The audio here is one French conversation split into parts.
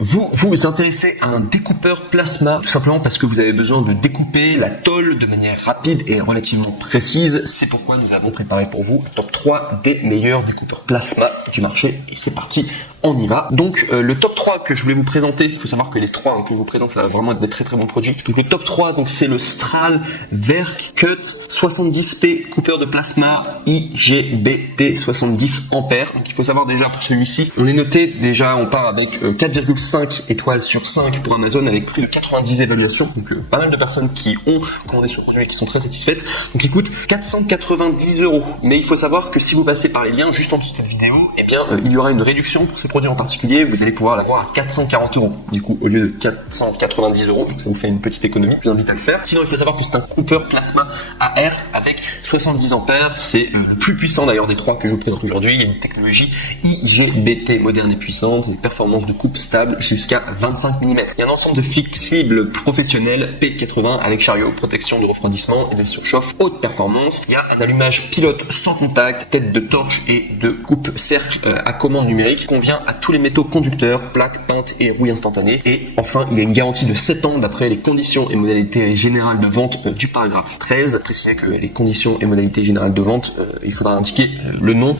Vous vous intéressez à un découpeur plasma tout simplement parce que vous avez besoin de découper la tôle de manière rapide et relativement précise. C'est pourquoi nous avons préparé pour vous le top 3 des meilleurs découpeurs plasma du marché. Et c'est parti, on y va. Donc le top 3 que je voulais vous présenter, il faut savoir que les 3 que je vous présente, ça va vraiment être des très bons produits. Donc le top 3, donc c'est le Stralwerk Cut 70P coupeur de plasma IGBT 70 ampères. Donc il faut savoir déjà pour celui-ci, on est noté déjà, on part avec 4,5 étoiles sur 5 pour Amazon avec plus de 90 évaluations. Donc pas mal de personnes qui ont commandé ce produit et qui sont très satisfaites. Donc il coûte 490 €. Mais il faut savoir que si vous passez par les liens juste en dessous de cette vidéo, eh bien il y aura une réduction pour ce produit en particulier. Vous allez pouvoir l'avoir à 440 €. Du coup, au lieu de 490 €, ça vous fait une petite économie. Je vous invite à le faire. Sinon, il faut savoir que c'est un coupeur plasma AR avec 70 ampères. C'est le plus puissant d'ailleurs des 3 que je vous présente aujourd'hui. Il y a une technologie IGBT moderne et puissante, des performances de coupe stable jusqu'à 25 mm. Il y a un ensemble de flexibles professionnels P80 avec chariot, protection de refroidissement et de surchauffe haute performance. Il y a un allumage pilote sans contact, tête de torche et de coupe cercle à commande numérique qui convient à tous les métaux conducteurs, plaques, peintes et rouille instantanée. Et enfin, il y a une garantie de 7 ans d'après les conditions et modalités générales de vente du paragraphe 13. Précisez que les conditions et modalités générales de vente, il faudra indiquer le nom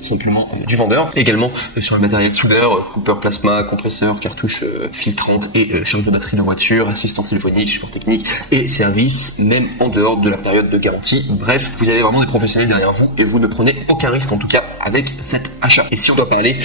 simplement du vendeur. Également sur le matériel soudeur, coupeur plasma, compresseur, cartouche filtrante et chargeur de batterie de voiture, assistance téléphonique, support technique et service, même en dehors de la période de garantie. Bref, vous avez vraiment des professionnels derrière vous et vous ne prenez aucun risque en tout cas avec cet achat. Et si on doit parler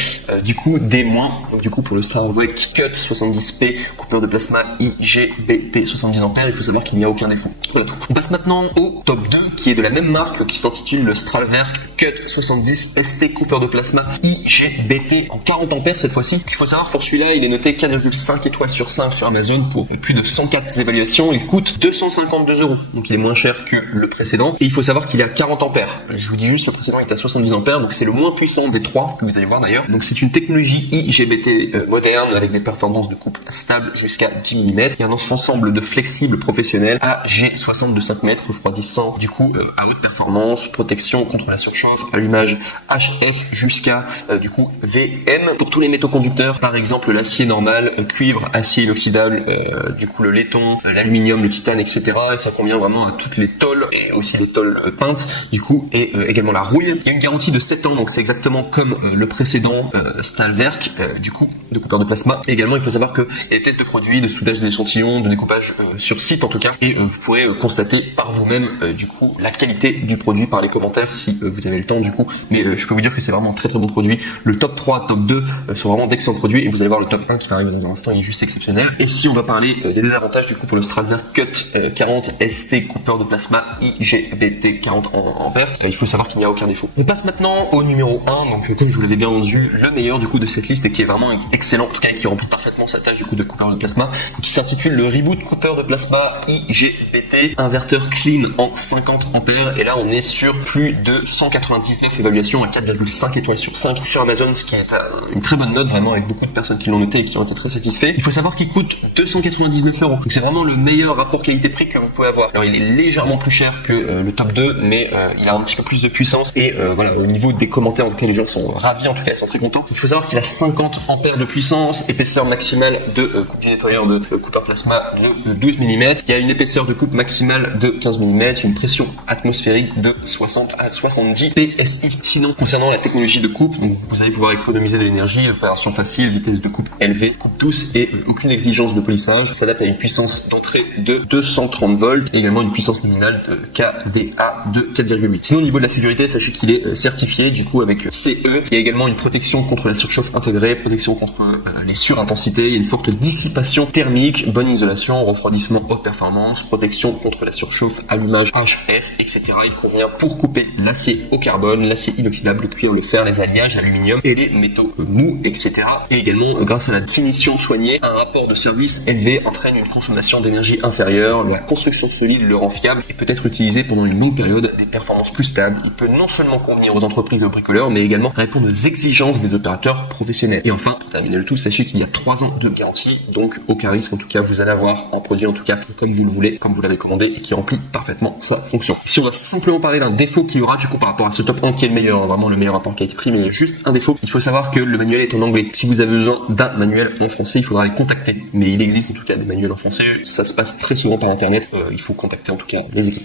du coup des moins, donc du coup pour le Stralwerk Cut 70P coupeur de plasma IGBT 70 ampères, il faut savoir qu'il n'y a aucun défaut. Voilà tout. On passe maintenant au top 2 qui est de la même marque qui s'intitule le Stralwerk Cut 70 ST coupeur de plasma IGBT en 40 ampères cette fois-ci. Il faut savoir pour celui-là, il est noté 4,5 étoiles sur 5 sur Amazon pour plus de 104 évaluations. Il coûte 252 €. Donc il est moins cher que le précédent. Et il faut savoir qu'il est à 40 ampères. Je vous dis juste, le précédent est à 70 ampères. Donc c'est le moins puissant des 3 que vous allez voir d'ailleurs. Donc c'est une technologie IGBT moderne avec des performances de coupe stable jusqu'à 10 mm. Il y a un ensemble de flexibles professionnels AG60 de 5 mètres refroidissant du coup à haute performance, protection contre la surchauffe, allumage HF jusqu'à du coup VM pour tous les métaux conducteurs, par exemple l'acier normal, cuivre, acier inoxydable, du coup le laiton, l'aluminium, le titane, etc. Et ça convient vraiment à toutes les tôles et aussi les tôles peintes du coup et également la rouille. Il y a une garantie de 7 ans, donc c'est exactement comme le précédent Stralwerk du coup de coupeur de plasma. Et également il faut savoir que les tests de produits, de soudage d'échantillons, de découpage sur site en tout cas, et vous pourrez constater par vous-même du coup la qualité du produit par les commentaires si vous avez le temps du coup. Mais je peux vous dire que c'est vraiment un très bon produit. Le top 3, top 2 sont vraiment d'excellents produits et vous allez voir le top 1 qui va arriver dans un instant, il est juste exceptionnel. Et si on va parler des désavantages du coup pour le Stralwerk Cut 40 ST coupeur de plasma IGBT 40 ampères, il faut savoir qu'il n'y a aucun défaut. On passe maintenant au numéro 1, donc comme je vous l'avais bien vendu, le meilleur du coup de cette liste et qui est vraiment excellent, en tout cas qui remplit parfaitement sa tâche du coup de coupeur de plasma, qui s'intitule le Reboot coupeur de plasma IGBT inverteur clean en 50 ampères. Et là on est sur plus de 199 évaluations à 4,5 étoiles sur 5 sur Amazon, ce qui est une très bonne note vraiment avec beaucoup de personnes qui l'ont noté et qui ont été très satisfaits. Il faut savoir qu'il coûte 299 €. Donc c'est vraiment le meilleur rapport qualité-prix que vous pouvez avoir. Alors il est légèrement plus cher que le top 2, mais il a un petit peu plus de puissance et voilà, au niveau des commentaires en tout cas les gens sont ravis, en tout cas ils sont très contents. Il faut savoir qu'il a 50 ampères de puissance, épaisseur maximale de coupe du nettoyeur de coupeur plasma de 12 mm. Il y a une épaisseur de coupe maximale de 15 mm, une pression atmosphérique de 60 à 70 PSI. Sinon concernant la technologie de coupe, donc vous allez pouvoir économiser de l'énergie, opération facile, vitesse de coupe élevée, coupe douce et aucune exigence de polissage. Ça s'adapte à une puissance d'entrée de 230 volts et également une puissance nominale de kVA de 4,8. Sinon au niveau de la sécurité, sachez qu'il est certifié du coup avec CE. Il y a également une protection contre la surchauffe intégrée, protection contre les surintensités, il y a une forte dissipation thermique, bonne isolation, refroidissement haute performance, protection contre la surchauffe, allumage HF, etc. Il convient pour couper l'acier au carbone, l'acier inoxydable, le cuivre, le fer, les alliages, l'aluminium et les métaux mous, etc. Et également, grâce à la finition soignée, un rapport de service élevé entraîne une consommation d'énergie inférieure, la construction solide le rend fiable et peut être utilisé pendant une longue période, des performances plus stables. Il peut non seulement convenir aux entreprises et aux bricoleurs, mais également répondre aux exigences des opérateurs professionnels. Et enfin, pour terminer le tout, sachez qu'il y a 3 ans de garantie, donc aucun risque. En tout cas, vous allez avoir un produit en tout cas comme vous le voulez, comme vous l'avez commandé et qui remplit parfaitement sa fonction. Si on va simplement parler d'un défaut qu'il y aura du coup par rapport à ce top 1 qui est le meilleur, vraiment le meilleur rapport qualité-prix, mais il y a juste un défaut. Il faut savoir que le manuel est en anglais. Si vous avez besoin d'un manuel en français, il faudra les contacter. Mais il existe en tout cas des manuels en français. Ça se passe très souvent par internet. Il faut contacter en tout cas les équipes.